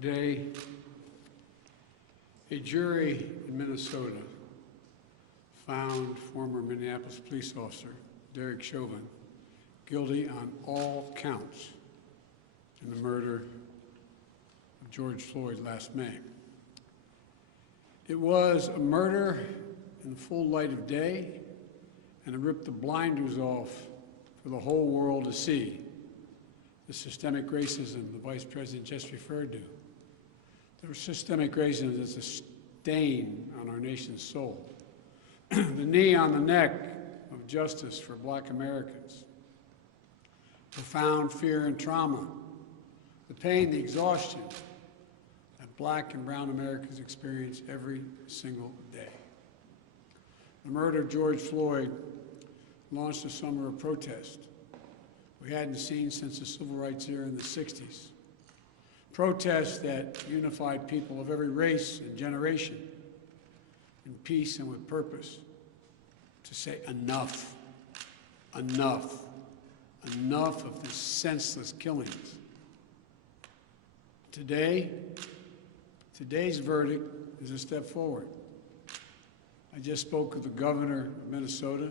Today, a jury in Minnesota found former Minneapolis police officer Derek Chauvin guilty on all counts in the murder of George Floyd last May. It was a murder in the full light of day, and it ripped the blinders off for the whole world to see the systemic racism the Vice President just referred to. The systemic racism is a stain on our nation's soul. The knee on the neck of justice for Black Americans. Profound fear and trauma, the pain, the exhaustion that Black and brown Americans experience every single day. The murder of George Floyd launched a summer of protest we hadn't seen since the civil rights era in the 60s. Protests that unified people of every race and generation in peace and with purpose to say enough, enough, enough of these senseless killings. Today's verdict is a step forward. I just spoke with the governor of Minnesota,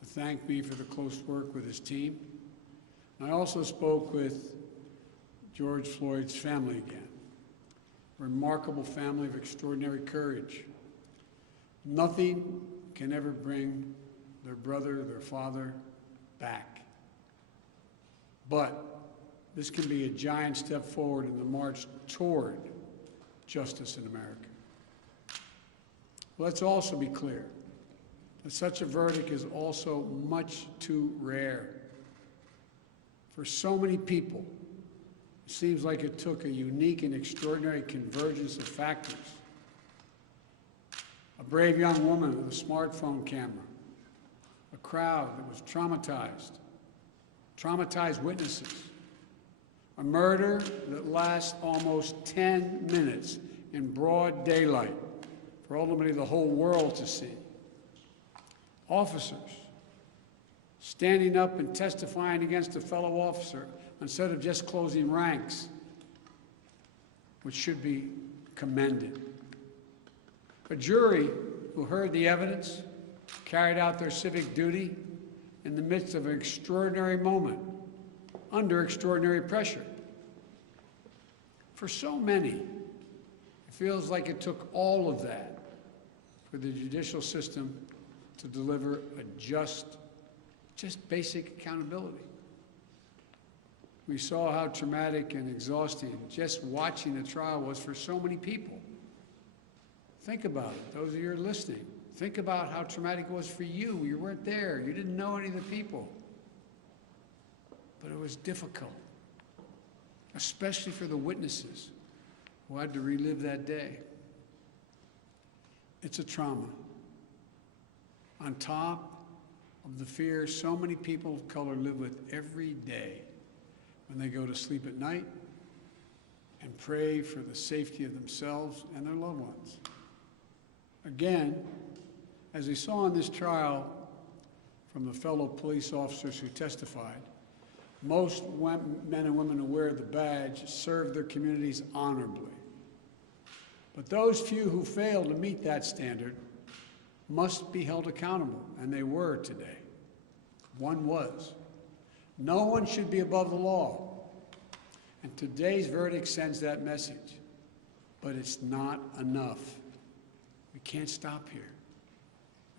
who thanked me for the close work with his team. I also spoke with George Floyd's family again, a remarkable family of extraordinary courage. Nothing can ever bring their brother, their father back. But this can be a giant step forward in the march toward justice in America. Let's also be clear that such a verdict is also much too rare. For so many people, it seems like it took a unique and extraordinary convergence of factors. A brave young woman with a smartphone camera, a crowd that was traumatized witnesses, a murder that lasts almost 10 minutes in broad daylight for ultimately the whole world to see. Officers standing up and testifying against a fellow officer instead of just closing ranks, which should be commended. A jury who heard the evidence, carried out their civic duty in the midst of an extraordinary moment, under extraordinary pressure. For so many, it feels like it took all of that for the judicial system to deliver a just basic accountability. We saw how traumatic and exhausting just watching the trial was for so many people. Think about it, those of you who are listening. Think about how traumatic it was for you. You weren't there. You didn't know any of the people. But it was difficult, especially for the witnesses who had to relive that day. It's a trauma. On top of the fear so many people of color live with every day when they go to sleep at night and pray for the safety of themselves and their loved ones. Again, as we saw in this trial from the fellow police officers who testified, most men and women who wear the badge serve their communities honorably. But those few who fail to meet that standard must be held accountable, and they were today. One was. No one should be above the law. And today's verdict sends that message. But it's not enough. We can't stop here.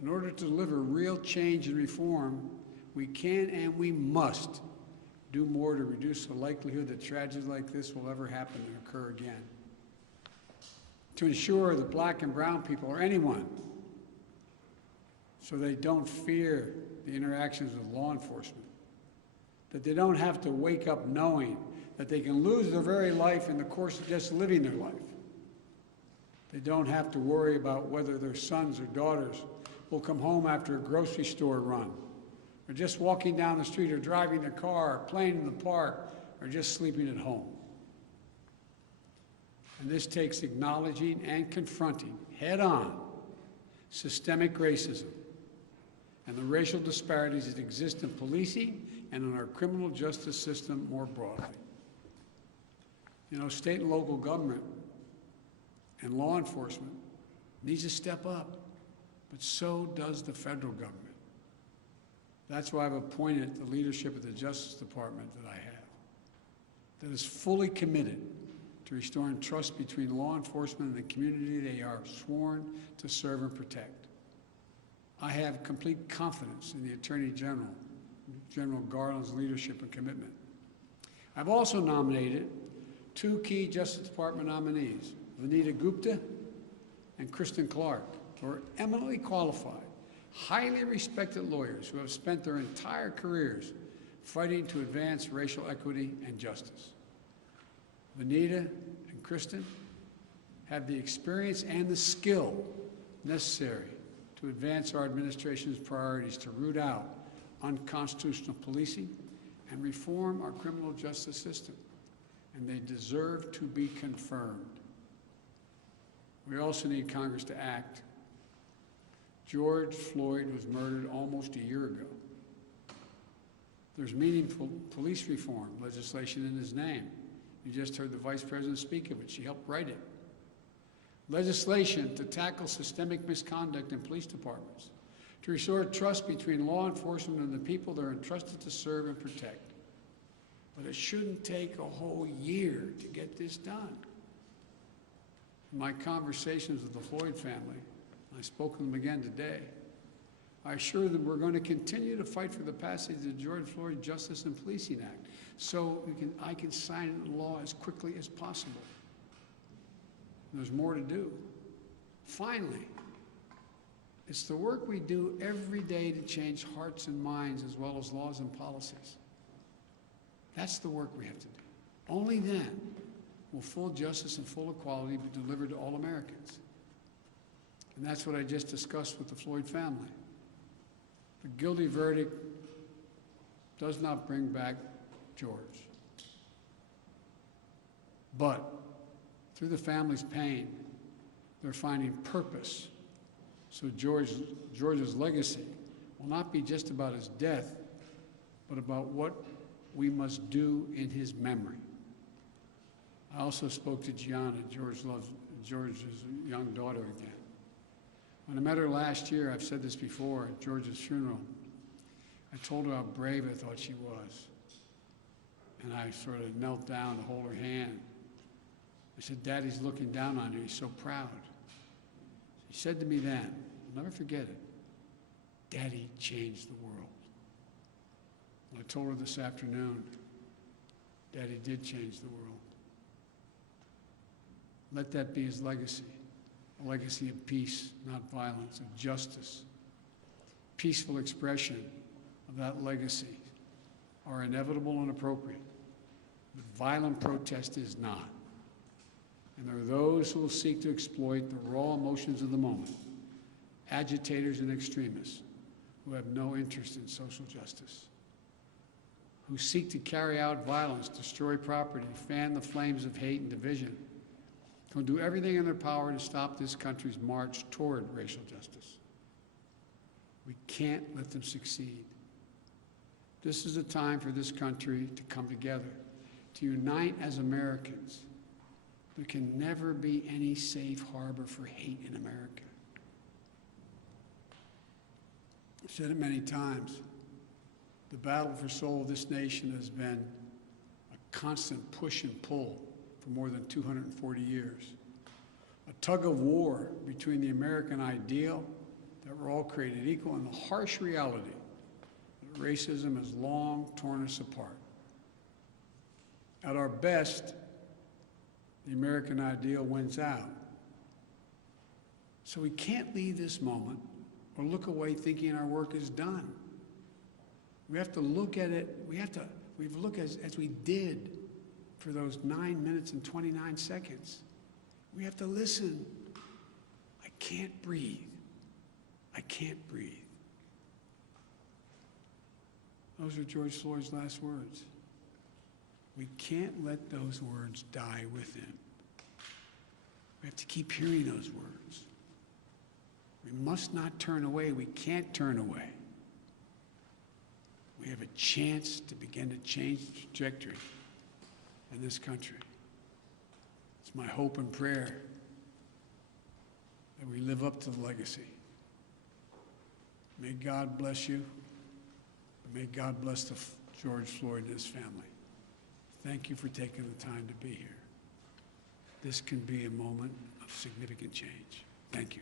In order to deliver real change and reform, we can and we must do more to reduce the likelihood that tragedies like this will ever happen and occur again. To ensure that Black and brown people, or anyone, so they don't fear the interactions with law enforcement, that they don't have to wake up knowing that they can lose their very life in the course of just living their life. They don't have to worry about whether their sons or daughters will come home after a grocery store run, or just walking down the street, or driving their car, or playing in the park, or just sleeping at home. And this takes acknowledging and confronting head-on systemic racism and the racial disparities that exist in policing and in our criminal justice system more broadly. You know, state and local government and law enforcement needs to step up, but so does the federal government. That's why I've appointed the leadership of the Justice Department that I have, that is fully committed to restoring trust between law enforcement and the community they are sworn to serve and protect. I have complete confidence in the Attorney General, General Garland's leadership and commitment. I've also nominated two key Justice Department nominees, Vanita Gupta and Kristen Clark, who are eminently qualified, highly respected lawyers who have spent their entire careers fighting to advance racial equity and justice. Vanita and Kristen have the experience and the skill necessary to advance our administration's priorities to root out unconstitutional policing and reform our criminal justice system, and they deserve to be confirmed. We also need Congress to act. George Floyd was murdered almost a year ago. There's meaningful police reform legislation in his name. You just heard the Vice President speak of it. She helped write it. Legislation to tackle systemic misconduct in police departments, to restore trust between law enforcement and the people they're entrusted to serve and protect. But it shouldn't take a whole year to get this done. In my conversations with the Floyd family, I spoke with them again today, I assure them we're going to continue to fight for the passage of the George Floyd Justice and Policing Act so I can sign it into law as quickly as possible. There's more to do. Finally, it's the work we do every day to change hearts and minds as well as laws and policies. That's the work we have to do. Only then will full justice and full equality be delivered to all Americans. And that's what I just discussed with the Floyd family. The guilty verdict does not bring back George. But through the family's pain, they're finding purpose. So George's legacy will not be just about his death, but about what we must do in his memory. I also spoke to Gianna, George's young daughter again. When I met her last year, I've said this before, at George's funeral, I told her how brave I thought she was. And I sort of knelt down to hold her hand. I said, Daddy's looking down on you, he's so proud. She said to me then, I'll never forget it, Daddy changed the world. And I told her this afternoon, Daddy did change the world. Let that be his legacy, a legacy of peace, not violence, of justice. Peaceful expression of that legacy are inevitable and appropriate, but violent protest is not. And there are those who will seek to exploit the raw emotions of the moment, agitators and extremists who have no interest in social justice, who seek to carry out violence, destroy property, fan the flames of hate and division, who will do everything in their power to stop this country's march toward racial justice. We can't let them succeed. This is a time for this country to come together, to unite as Americans. There can never be any safe harbor for hate in America. I've said it many times. The battle for soul of this nation has been a constant push and pull for more than 240 years. A tug of war between the American ideal that we're all created equal and the harsh reality that racism has long torn us apart. At our best, the American ideal wins out. So we can't leave this moment or look away thinking our work is done. We have to look at it, we've looked as we did for those 9 minutes and 29 seconds. We have to listen. I can't breathe. I can't breathe. Those are George Floyd's last words. We can't let those words die with him. We have to keep hearing those words. We must not turn away. We can't turn away. We have a chance to begin to change the trajectory in this country. It's my hope and prayer that we live up to the legacy. May God bless you. May God bless George Floyd and his family. Thank you for taking the time to be here. This can be a moment of significant change. Thank you.